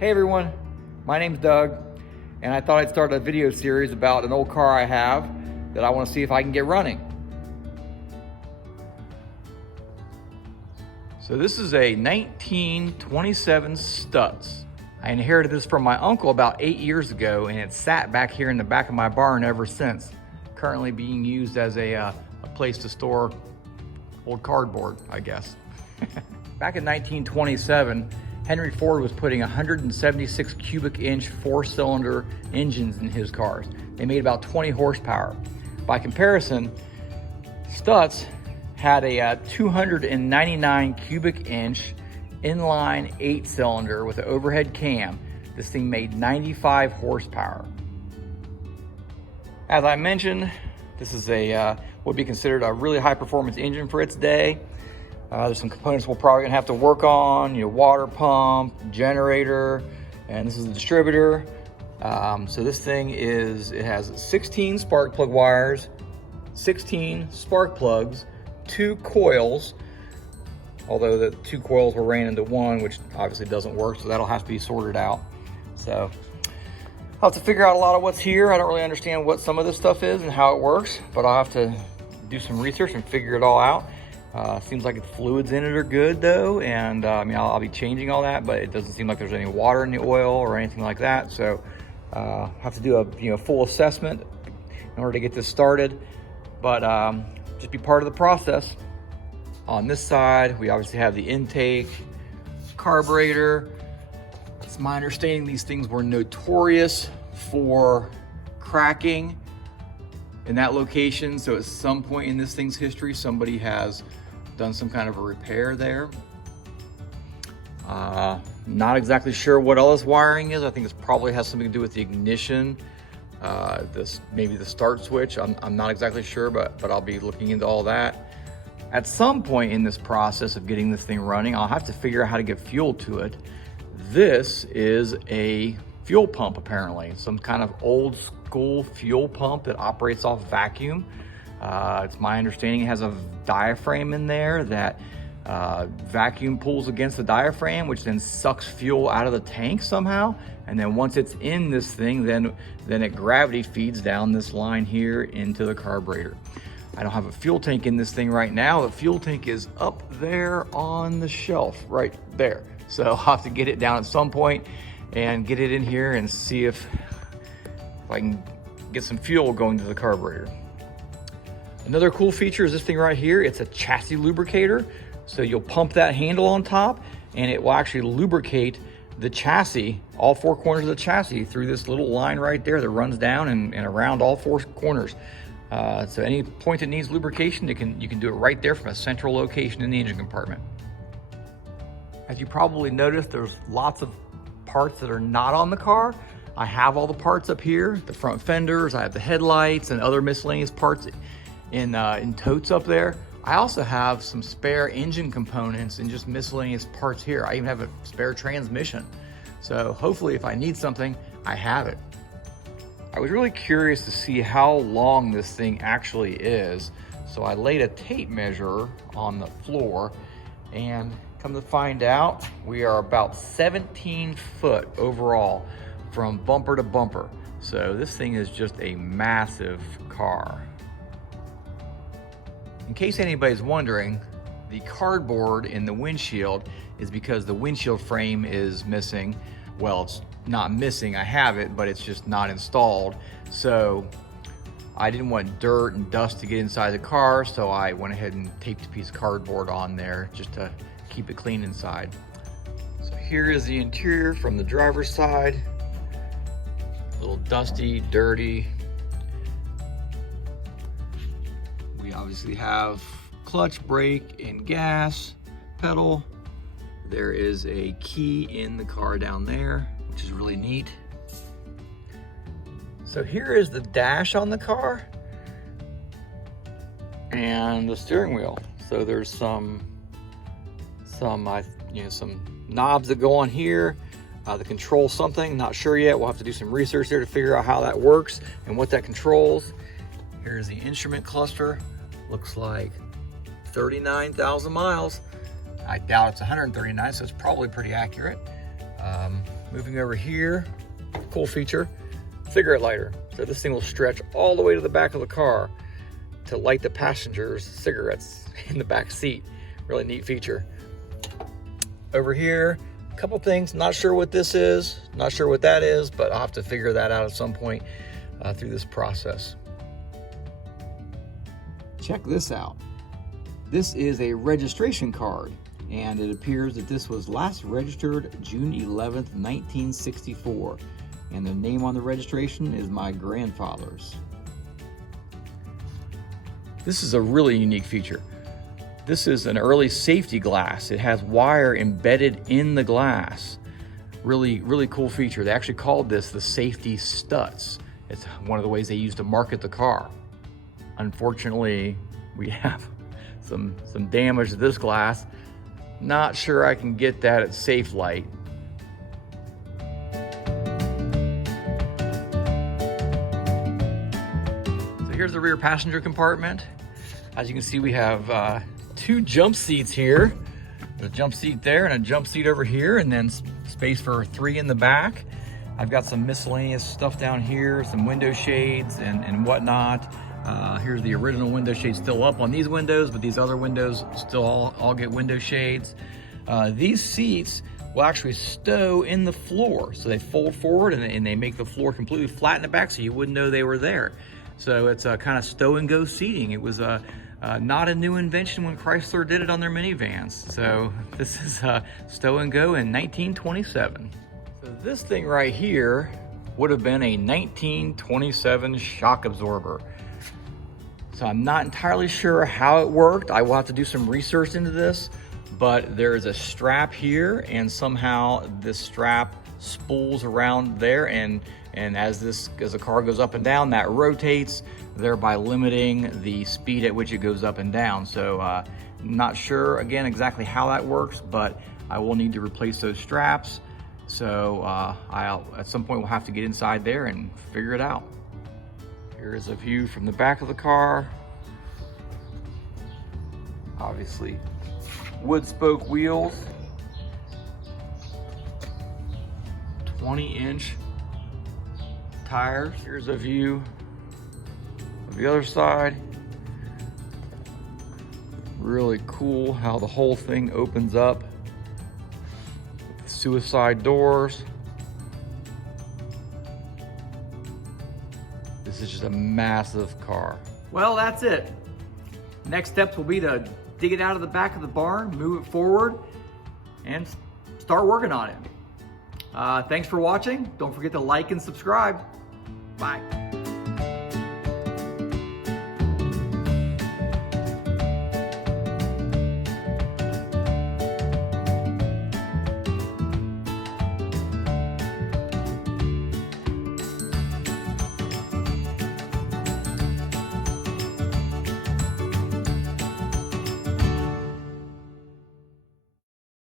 Hey everyone, my name's Doug, and I thought I'd start a video series about an old car I have that I want to see if I can get running. So this is a 1927 STuTZ. I inherited this from my uncle about 8 years ago, and it's sat back here in the back of my barn ever since. Currently being used as a place to store old cardboard, I guess. Back in 1927, Henry Ford was putting 176 cubic inch 4-cylinder engines in his cars. They made about 20 horsepower. By comparison, STuTZ had a 299 cubic inch inline 8-cylinder with an overhead cam. This thing made 95 horsepower. As I mentioned, this is a would be considered a really high performance engine for its day. There's some components we're probably gonna have to work on, water pump, generator, and this is the distributor. So this thing it has 16 spark plug wires, 16 spark plugs, 2 coils, although the 2 coils were ran into one, which obviously doesn't work, so that'll have to be sorted out. So I'll have to figure out a lot of what's here. I don't really understand what some of this stuff is and how it works, but I'll have to do some research and figure it all out. Seems like the fluids in it are good though, and I'll be changing all that, but it doesn't seem like there's any water in the oil or anything like that. So have to do a full assessment in order to get this started, but just be part of the process. On this side, we obviously have the intake, carburetor. It's my understanding these things were notorious for cracking in that location. So at some point in this thing's history, somebody has done some kind of a repair there. Not exactly sure what all this wiring is. I think this probably has something to do with the ignition. Maybe the start switch. I'm not exactly sure, but I'll be looking into all that. At some point in this process of getting this thing running, I'll have to figure out how to get fuel to it. This is a fuel pump, apparently. Some kind of old school fuel pump that operates off vacuum. It's my understanding it has a diaphragm in there that vacuum pulls against the diaphragm, which then sucks fuel out of the tank somehow. And then once it's in this thing, then it gravity feeds down this line here into the carburetor. I don't have a fuel tank in this thing right now. The fuel tank is up there on the shelf right there. So I'll have to get it down at some point and get it in here and see if I can get some fuel going to the carburetor. Another cool feature is this thing right here. It's a chassis lubricator. So you'll pump that handle on top and it will actually lubricate the chassis, all 4 corners of the chassis, through this little line right there that runs down and around all 4 corners. So any point that needs lubrication, you can do it right there from a central location in the engine compartment. As you probably noticed, there's lots of parts that are not on the car. I have all the parts up here, the front fenders, I have the headlights and other miscellaneous parts in totes up there. I also have some spare engine components and just miscellaneous parts here. I even have a spare transmission. So hopefully if I need something, I have it. I was really curious to see how long this thing actually is. So I laid a tape measure on the floor, and come to find out, we are about 17 foot overall from bumper to bumper. So this thing is just a massive car. In case anybody's wondering, the cardboard in the windshield is because the windshield frame is missing. Well, it's not missing, I have it, but it's just not installed. So I didn't want dirt and dust to get inside the car, so I went ahead and taped a piece of cardboard on there just to keep it clean inside. So here is the interior from the driver's side. A little dusty, dirty. We obviously have clutch, brake, and gas pedal. There is a key in the car down there, which is really neat. So here is the dash on the car and the steering wheel. So there's some knobs that go on here that control something. Not sure yet. We'll have to do some research there to figure out how that works and what that controls. Here's the instrument cluster. Looks like 39,000 miles. I doubt it's 139, so it's probably pretty accurate. Moving over here, cool feature, cigarette lighter. So this thing will stretch all the way to the back of the car to light the passengers' cigarettes in the back seat. Really neat feature. Over here, a couple things, not sure what this is, not sure what that is, but I'll have to figure that out at some point through this process. Check this out. This is a registration card, and it appears that this was last registered June 11th, 1964. And the name on the registration is my grandfather's. This is a really unique feature. This is an early safety glass. It has wire embedded in the glass. Really, really cool feature. They actually called this the safety STuTZ. It's one of the ways they use to market the car. Unfortunately, we have some damage to this glass. Not sure I can get that at safe light. So here's the rear passenger compartment. As you can see, we have two jump seats here. There's a jump seat there and a jump seat over here, and then space for 3 in the back. I've got some miscellaneous stuff down here, some window shades and whatnot. Here's the original window shade still up on these windows, but these other windows still all get window shades. These seats will actually stow in the floor. So they fold forward and they make the floor completely flat in the back so you wouldn't know they were there. So it's a kind of stow and go seating. It was not a new invention when Chrysler did it on their minivans. So this is stow and go in 1927. So this thing right here would have been a 1927 shock absorber. So I'm not entirely sure how it worked. I will have to do some research into this, but there is a strap here and somehow this strap spools around there, and as the car goes up and down, that rotates, thereby limiting the speed at which it goes up and down. So not sure again exactly how that works, but I will need to replace those straps. So I'll at some point we'll have to get inside there and figure it out. Here's a view from the back of the car. Obviously, wood spoke wheels, 20-inch tires. Here's a view of the other side. Really cool how the whole thing opens up. Suicide doors. This is just a massive car. Well, that's it. Next steps will be to dig it out of the back of the barn, move it forward, and start working on it. Thanks for watching. Don't forget to like and subscribe. Bye.